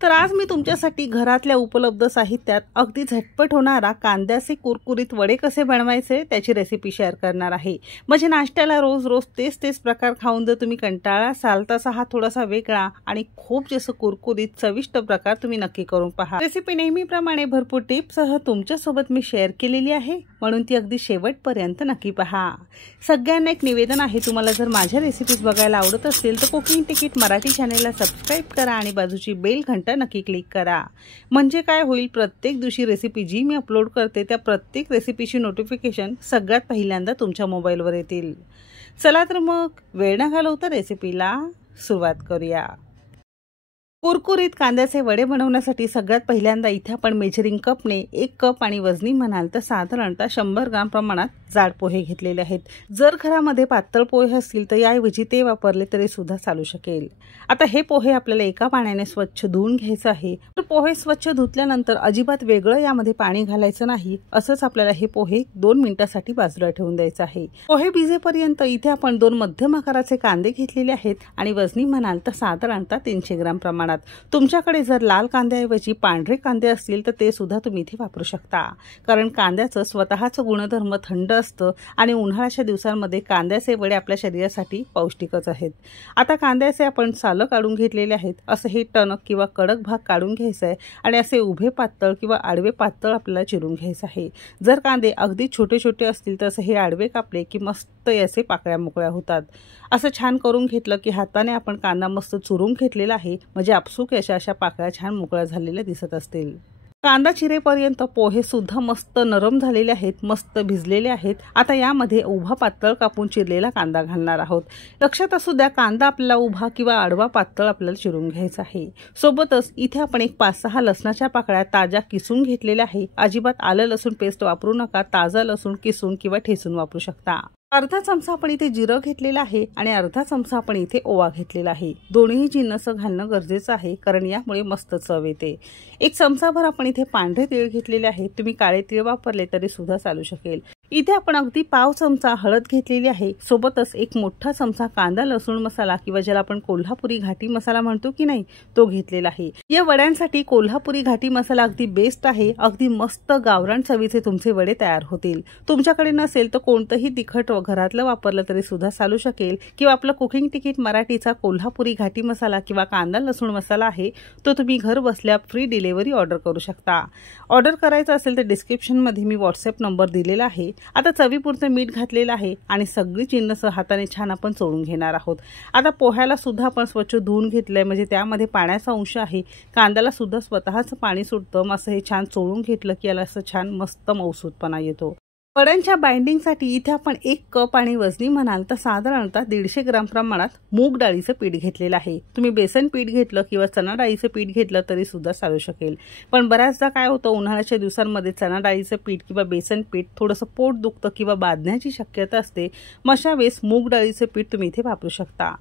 तर आज मी तुमच्यासाठी घरातल्या उपलब्ध साहित्यात अगदी झटपट होणारा कांद्याचे कुरकुरीत वडे कसे बनवायचे त्याची रेसिपी शेअर करणार आहे। म्हणजे नाश्त्याला रोज रोज तेच प्रकार खाऊन जर तुम्ही कंटाळा असाल तसा हा थोडासा वेगळा आणि खूप जास्त कुरकुरीत चविष्ट प्रकार तुम्ही नक्की करून पहा। रेसिपी नेहमीप्रमाणे भरपूर टिप्ससह तुमच्यासोबत मी शेअर केलेली आहे, म्हणून ती अगदी शेवटपर्यंत नक्की पहा। सगळ्यांना एक निवेदन आहे, तुम्हाला जर माझ्या रेसिपीज बघायला आवडत असतील तर कुकिंग तिकीट मराठी चॅनेलला सबस्क्राइब करा आणि बाजूची बेल घंटा नक्की क्लिक करा। म्हणजे काय होईल, प्रत्येक दिवशी रेसिपी जी मी अपलोड करते त्या प्रत्येक रेसिपीची नोटिफिकेशन सगळ्यात पहिल्यांदा तुमच्या मोबाईलवर येतील। चला तर मग वेळ न घालवता रेसिपीला सुरुवात करूया। कुरकुरीत कांद्याचे वडे बनवण्यासाठी सगळ्यात पहिल्यांदा इथे आपण मेजरिंग कपने 1 कप आणि वजनी म्हणाल तर साधारणतः 100 ग्राम प्रमाणात जाड पोहे घेतलेले आहेत। जर घरामध्ये पातळ पोहे असतील तर याऐवजी ते वापरले तरी सुद्धा चालू शकेल। आता हे पोहे आपल्याला एका पाण्याने स्वच्छ धुवून घ्यायचे आहे। तर पोहे स्वच्छ धुतल्यानंतर अजिबात वेगळं यामध्ये पाणी घालायचं नाही, असंच आपल्याला हे पोहे 2 मिनिटांसाठी बाजूला ठेवून द्यायचं आहे। पोहे भिजेपर्यंत इथे आपण 2 मध्यम आकाराचे कांदे घेतलेले आहेत आणि वजनी म्हणाल तर साधारणतः 300 ग्राम प्रमाणात। तुमच्याकडे जर लाल कांद्याऐवजी पांढरे कांदे असतील तर ते सुद्धा तुम्ही इथे वापरू शकता, कारण कांद्याचं स्वतःचं गुणधर्म थंड असतं आणि उन्हाळ्याच्या दिवसांमध्ये कांद्याचे वडे आपल्या शरीरासाठी पौष्टिकच आहेत। आता कांद्याचे आपण सालं काढून घेतलेले आहेत। असं हे टणक किंवा कडक भाग काढून घ्यायचा आहे आणि असे उभे पातळ किंवा आडवे पातळ आपल्याला चिरून घ्यायचे आहे। जर कांदे अगदी छोटे छोटे असतील तर असे हे आडवे कापले की मस्त याचे पाकळ्या मोकळ्या होतात। असं छान करून घेतलं की हाताने आपण कांदा मस्त चुरून घेतलेला आहे, म्हणजे आपसूक अशा पाकळ्या छान मोकळ्या झालेल्या दिसत असतील। कांदा चिरेपर्यंत पोहे सुद्धा मस्त नरम झालेले आहेत, मस्त भिजलेले आहेत। आता यामध्ये उभा पातळ कापून चिरलेला कांदा घालणार आहोत। लक्षात असू द्या, कांदा आपल्याला उभा किंवा आडवा पातळ आपल्याला चिरून घ्यायचा आहे। सोबतच इथे आपण एक 5-6 लसणाच्या पाकळ्या ताज्या किसून घेतलेल्या आहे। अजिबात आलं लसूण पेस्ट वापरू नका, ताजा लसूण किसून किंवा ठेचून वापरू शकता। अर्धा चमचा आपण इथे जिरं घेतलेला आहे आणि अर्धा चमचा आपण इथे ओवा घेतलेला आहे। दोन्ही जिन्नस घालणं गरजेचं आहे, कारण यामुळे मस्त चव येते। 1 चमचाभर आपण इथे पांढरे तीळ घेतलेले आहे, तुम्ही काळे तीळ वापरले तरी सुद्धा चालू शकेल। इथे आपण अगदी पाव चमचा हळद घेतलेली आहे। सोबतच 1 मोठा चमचा कांदा लसूण मसाला किंवा ज्याला आपण कोल्हापुरी घाटी मसाला म्हणतो की नाही तो घेतलेला आहे। या वड्यांसाठी कोल्हापुरी घाटी मसाला अगदी बेस्ट आहे। अगदी मस्त गावरान चवीचे तुमचे वडे तयार होतील। तुमच्याकडे नसेल तर कोणतंही तिखट घरातलं वापरलं तरी सुद्धा चालू शकेल, किंवा आपलं कुकिंग तिकीट मराठीचा कोल्हापुरी घाटी मसाला किंवा कांदा लसूण मसाला आहे तो तुम्ही घर बसल्या फ्री डिलिव्हरी ऑर्डर करू शकता। ऑर्डर करायचं असेल तर डिस्क्रिप्शन मध्ये मी व्हॉट्सअप नंबर दिलेला आहे। आता चवीपुरतं मीठ घातलेलं आहे आणि सगळी जिन्नस हाताने छान आपण चोळून घेणार आहोत। आता पोह्याला सुद्धा आपण स्वच्छ धुवून घेतलंय, म्हणजे त्यामध्ये पाण्याचा अंश आहे। कांद्याला सुद्धा स्वतःच पाणी सुटतं, मग असं हे छान चोळून घेतलं की याला असं छान मस्त मऊसूतपणा येतो। वड्यांच्या बाइंडिंगसाठी इथे आपण 1 कप आणि वजनी म्हणाल तर साधारणतः 150 ग्राम प्रमाणात मूग डाळीचं पीठ घेतलेलं आहे। तुम्ही बेसन पीठ घेतलं किंवा चणा डाळीचं पीठ घेतलं तरी सुद्धा चालू शकेल, पण बऱ्याचदा काय होतं, उन्हाळ्याच्या दिवसांमध्ये चणा डाळीचं पीठ किंवा बेसन पीठ थोडंसं पोट दुखतं किंवा बाधण्याची शक्यता असते, मग अशा वेळेस मूग डाळीचं पीठ तुम्ही इथे वापरू शकता।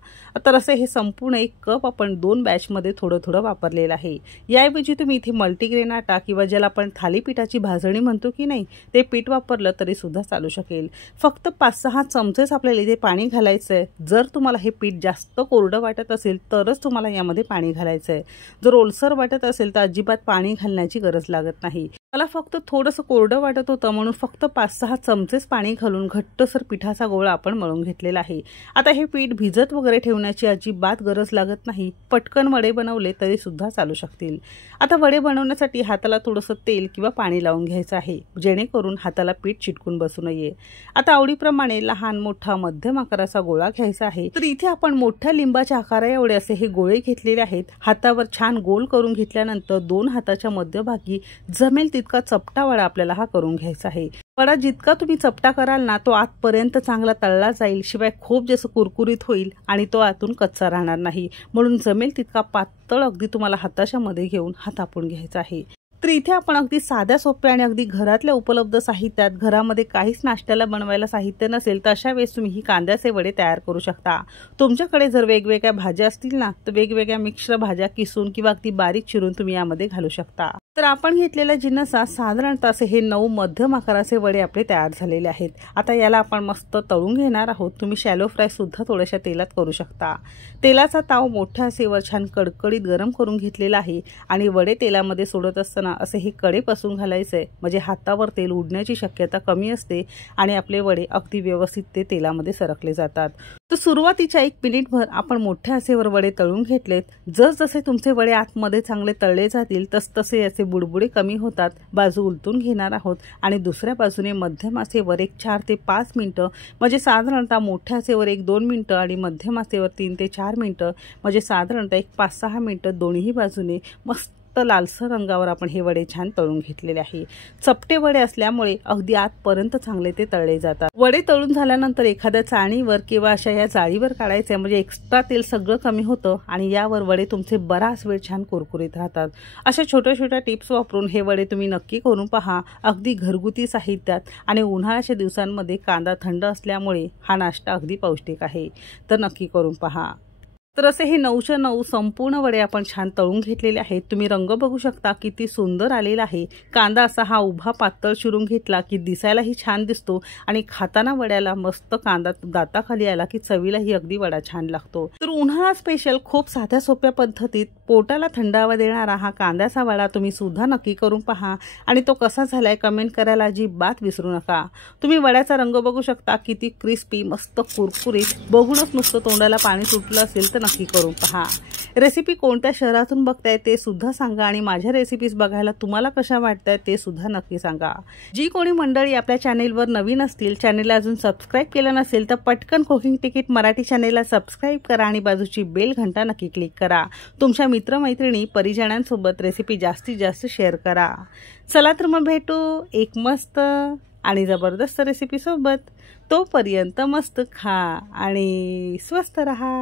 तर असे हे संपूर्ण 1 कप आपण 2 बॅचमध्ये थोडं वापरलेलं आहे। याऐवजी तुम्ही इथे मल्टीग्रेन आटा किंवा ज्याला आपण थालीपीठाची भाजणी म्हणतो की नाही ते पीठ वापरलं तरी सुद्धा चालू शकेल। फक्त 5-6 चमचेच आपल्याला इथे पाणी घालायचंय। जर तुम्हाला हे पीठ जास्त कोरडं वाटत असेल तरच तुम्हाला यामध्ये पाणी घालायचंय। जर ओलसर वाटत असेल तर अजिबात पाणी घालण्याची गरज लागत नाही। मला फक्त थोडंसं कोरडं वाटत होतं म्हणून फक्त 5-6 चमचेच पाणी घालून घट्टसर पिठाचा गोळा आपण मळून घेतलेला आहे। आता हे पीठ भिजत वगैरे ठेवण्याची अजिबात गरज लागत नाही, पटकन वडे बनवले तरी सुद्धा चालू शकतील। आता वडे बनवण्यासाठी हाताला थोडंसं तेल किंवा पाणी लावून घ्यायचं आहे, जेणेकरून हाताला पीठ चिटकून बसू नये। आता आवडीप्रमाणे लहान मोठा मध्यम आकाराचा गोळा घ्यायचा आहे। तर इथे आपण मोठ्या लिंबाच्या आकारा एवढे असे हे गोळे घेतलेले आहेत। हातावर छान गोल करून घेतल्यानंतर 2 हाताच्या मध्यभागी जमेल तितका चपटा वडा आपल्याला हा करून घ्यायचा आहे। वडा जितका तुम्ही चपटा कराल ना तो आतपर्यंत चांगला तळला जाईल, शिवाय खूप जास्त कुरकुरीत होईल आणि तो आतून कच्चा राहणार नाही। म्हणून जमेल तितका पातळ अगदी तुम्हाला हाताच्या मध्ये घेऊन हा थापून घ्यायचा आहे। तर इथे आपण अगदी साध्या सोप्या आणि अगदी घरातल्या उपलब्ध साहित्यात, घरामध्ये काहीच नाश्त्याला बनवायला साहित्य नसेल तर अशा वेळेस तुम्ही ही कांद्याचे वडे तयार करू शकता। तुमच्याकडे जर वेगवेगळ्या भाज्या असतील ना तर वेगवेगळ्या मिक्स भाज्या किसून किंवा अगदी बारीक चिरून तुम्ही यामध्ये घालू शकता। तर आपण घेतलेल्या जिन्नसात साधारणतः असे हे 9 मध्यम आकाराचे वडे आपले तयार झालेले आहेत। आता याला आपण मस्त तळून घेणार आहोत। तुम्ही शॅलो फ्राय सुद्धा थोड्याशा तेलात करू शकता। तेलाचा ताव मोठ्या आचेवर छान कडकडीत गरम करून घेतलेला आहे आणि वडे तेलामध्ये सोडत असताना असे हे कडेपासून घालायचे, म्हणजे हातावर तेल उडण्याची शक्यता कमी असते आणि आपले वडे अगदी व्यवस्थित ते तेलामध्ये सरकले जातात। तर सुरुवातीच्या 1 मिनिटभर आपण मोठ्या आचेवर वडे तळून घेतलेत। जसजसे तुमचे वडे आतमध्ये चांगले तळले जातील तसतसे याचे बुडबुडे कमी होतात। बाजू उलटून घेणार आहोत आणि दुसऱ्या बाजूने मध्यम आचेवर 4 ते 5 मिनिटं, म्हणजे साधारणतः मोठ्या आचेवर 1-2 मिनिटं आणि मध्यम आचेवर 3 ते 4 मिनिटं, म्हणजे साधारणतः 5-6 मिनिटं दोन्ही बाजूने मस्त लालसर रंगावर आपण हे वडे छान तळून घेतलेले आहे। चपटे वडे असल्यामुळे अगदी आतपर्यंत चांगले ते तळले जातात। वडे तळून झाल्यानंतर एखाद्या चाळणीवर किंवा अशा या जाळीवर काढायचे, म्हणजे एक्स्ट्रा तेल सगळं कमी होतं आणि यावर वडे तुमचे बराच वेळ छान कुरकुरीत राहतात। अशा छोट्या छोट्या टिप्स वापरून हे वडे तुम्ही नक्की करून पहा। अगदी घरगुती साहित्यात आणि उन्हाळ्याच्या दिवसांमध्ये कांदा थंड असल्यामुळे हा नाश्ता अगदी पौष्टिक आहे, तर नक्की करून पहा। तर असे हे 9च्या 9 संपूर्ण वडे आपण छान तळून घेतलेले आहेत। तुम्ही रंग बघू शकता किती सुंदर आलेला आहे। कांदा असा हा उभा पातळ चिरून घेतला की दिसायलाही छान दिसतो आणि खाताना वड्याला मस्त कांदा दाताखाली आला की चवीलाही अगदी वडा छान लागतो। तर उन्हाळा स्पेशल खूप साध्या सोप्या पद्धतीत पोटाला थंडावा देणारा हा कांद्याचा वडा तुम्ही सुद्धा नक्की करून पहा आणि तो कसा झालाय कमेंट करायला अजिबात विसरू नका। तुम्ही वड्याचा रंग बघू शकता किती क्रिस्पी मस्त कुरकुरीत, बघूनच नुसतं तोंडाला पाणी सुटलं असेल तर नक्की करून पहा। रेसिपी कोणत्या शहरातून बघताय ते सुद्धा सांगा आणि माझ्या रेसिपीज बघायला तुम्हाला कशा वाटतायत ते सुद्धा नक्की सांगा। जी कोणी मंडळी आपल्या चॅनेलवर नवीन असतील, चॅनेलला अजून सबस्क्राइब केलं नसेल तर पटकन कुकिंग तिकीट मराठी चॅनेलला सबस्क्राइब करा आणि बाजूची बेल घंटा नक्की क्लिक करा। तुमच्या मित्रमैत्रिणी परिजनांसोबत रेसिपी जास्तीत जास्त शेअर करा। चला तर मग भेटू एक मस्त आणि जबरदस्त रेसिपी सोबत। तोपर्यंत मस्त खा आणि स्वस्त रहा।